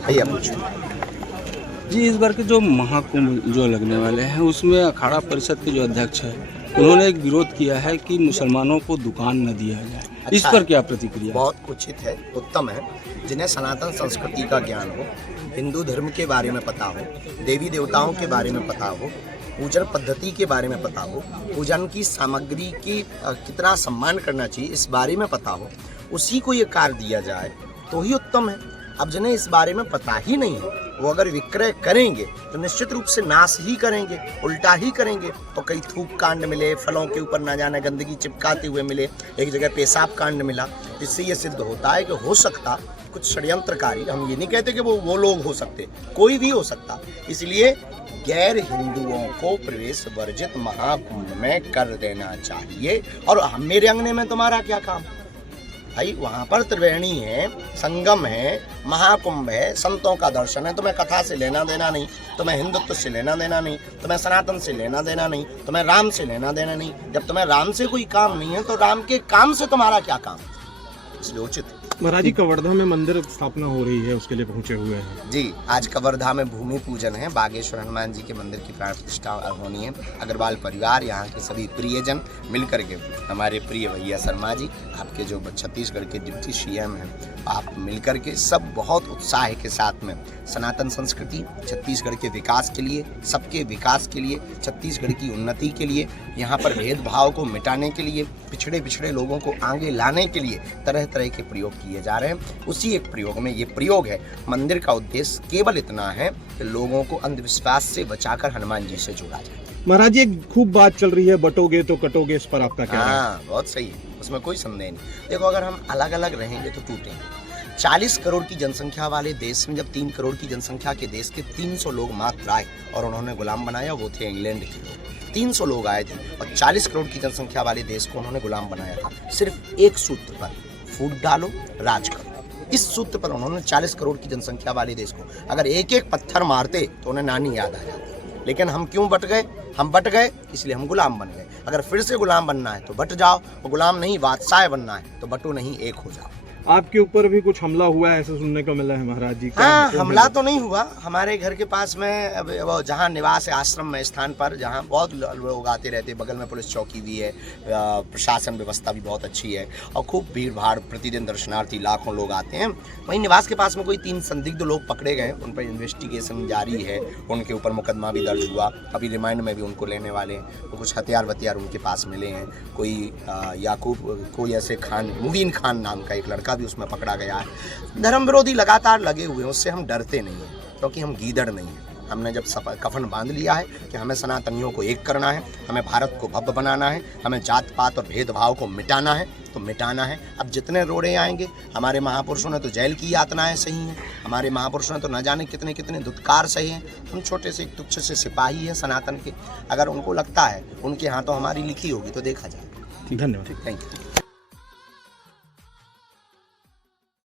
भैया पूछो। जी, इस बार के जो महाकुंभ जो लगने वाले हैं उसमें अखाड़ा परिषद के जो अध्यक्ष हैं उन्होंने एक विरोध किया है कि मुसलमानों को दुकान न दिया जाए। इस अच्छा पर है, क्या प्रतिक्रिया? बहुत उचित है, उत्तम है। जिन्हें सनातन संस्कृति का ज्ञान हो, हिंदू धर्म के बारे में पता हो, देवी देवताओं के बारे में पता हो, पूजन पद्धति के बारे में पता हो, पूजन की सामग्री की कितना सम्मान करना चाहिए इस बारे में पता हो, उसी को ये कार्य दिया जाए तो ही उत्तम है। अब जिन्हें इस बारे में पता ही नहीं है वो अगर विक्रय करेंगे तो निश्चित रूप से नाश ही करेंगे, उल्टा ही करेंगे। तो कई थूक कांड मिले, फलों के ऊपर ना जाने गंदगी चिपकाते हुए मिले, एक जगह पेशाब कांड मिला। इससे ये सिद्ध होता है कि हो सकता कुछ षड्यंत्रकारी, हम ये नहीं कहते कि वो लोग हो सकते, कोई भी हो सकता। इसलिए गैर हिंदुओं को प्रवेश वर्जित महाकुंभ में कर देना चाहिए। और मेरे अंगने में तुम्हारा क्या काम भाई? वहाँ पर त्रिवेणी है, संगम है, महाकुंभ है, संतों का दर्शन है। तुम्हें कथा से लेना देना नहीं, तुम्हें हिंदुत्व से लेना देना नहीं, तुम्हें सनातन से लेना देना नहीं, तुम्हें राम से लेना देना नहीं। जब तुम्हें राम से कोई काम नहीं है तो राम के काम से तुम्हारा क्या काम? इसलिए उचित है। महाराज जी, कवर्धा में मंदिर स्थापना हो रही है, उसके लिए पहुंचे हुए हैं। जी, आज कवर्धा में भूमि पूजन है, बागेश्वर हनुमान जी के मंदिर की प्राण प्रतिष्ठा होनी है। अग्रवाल परिवार, यहाँ के सभी प्रियजन मिलकर के, हमारे प्रिय भैया शर्मा जी, आपके जो छत्तीसगढ़ के डिप्टी सीएम हैं, आप मिलकर के सब बहुत उत्साह के साथ में सनातन संस्कृति, छत्तीसगढ़ के विकास के लिए, सबके विकास के लिए, छत्तीसगढ़ की उन्नति के लिए, यहाँ पर भेदभाव को मिटाने के लिए, पिछड़े लोगों को आगे लाने के लिए तरह तरह के प्रयोग किए जा रहे हैं। उसी एक प्रयोग में ये प्रयोग है। मंदिर का उद्देश्य केवल इतना है कि लोगों को अंधविश्वास से बचाकर हनुमान जी से जोड़ा जाए। महाराज जी, एक खूब बात चल रही है, बटोगे तो कटोगे, इस पर आपका क्या है? हाँ, बहुत सही है, उसमें कोई संदेह नहीं। देखो, अगर हम अलग अलग रहेंगे तो टूटेंगे। 40 करोड़ की जनसंख्या वाले देश में जब 3 करोड़ की जनसंख्या के देश के 300 लोग मात्र आए और उन्होंने गुलाम बनाया, वो थे इंग्लैंड के लोग। 300 लोग आए थे और 40 करोड़ की जनसंख्या वाले देश को उन्होंने गुलाम बनाया था। सिर्फ एक सूत्र पर, फूट डालो, राज करो। इस सूत्र पर उन्होंने 40 करोड़ की जनसंख्या वाले देश को अगर एक एक पत्थर मारते तो उन्हें नानी याद आ जाती। लेकिन हम क्यों बट गए? हम बट गए इसलिए हम गुलाम बन गए। अगर फिर से गुलाम बनना है तो बट जाओ, और गुलाम नहीं बादशाह बनना है तो बटो नहीं, एक हो जाओ। आपके ऊपर भी कुछ हमला हुआ है, ऐसा सुनने को मिला है महाराज जी। हाँ, हमला तो नहीं हुआ। हमारे घर के पास में वो जहाँ निवास है, आश्रम में स्थान पर, जहाँ बहुत लोग आते रहते, बगल में पुलिस चौकी भी है, प्रशासन व्यवस्था भी बहुत अच्छी है और खूब भीड़ भाड़, प्रतिदिन दर्शनार्थी लाखों लोग आते हैं। वहीं निवास के पास में कोई 3 संदिग्ध लोग पकड़े गए, उन पर इन्वेस्टिगेशन जारी है, उनके ऊपर मुकदमा भी दर्ज हुआ। अभी रिमांड में भी उनको लेने वाले हैं। कुछ हथियार वथियार उनके पास मिले हैं। कोई याकूब, कोई ऐसे खान, मुबीन खान नाम का एक लड़का भी उसमें पकड़ा गया है। धर्म विरोधी लगातार लगे हुए हैं, उससे हम डरते नहीं हैं क्योंकि हम गीदड़ नहीं हैं। हमने जब कफन बांध लिया है कि हमें सनातनियों को एक करना है, हमें भारत को भव्य बनाना है, हमें जात पात और भेदभाव को मिटाना है तो मिटाना है। अब जितने रोड़े आएंगे, हमारे महापुरुषों ने तो जेल की यातनाएं सही हैं, हमारे महापुरुषों ने तो न जाने कितने कितने दुत्कार सहे हैं। हम छोटे से एक तुच्छ से सिपाही हैं सनातन के। अगर उनको लगता है उनके हाथों हमारी लिखी होगी तो देखा जाए। धन्यवाद। Thank you.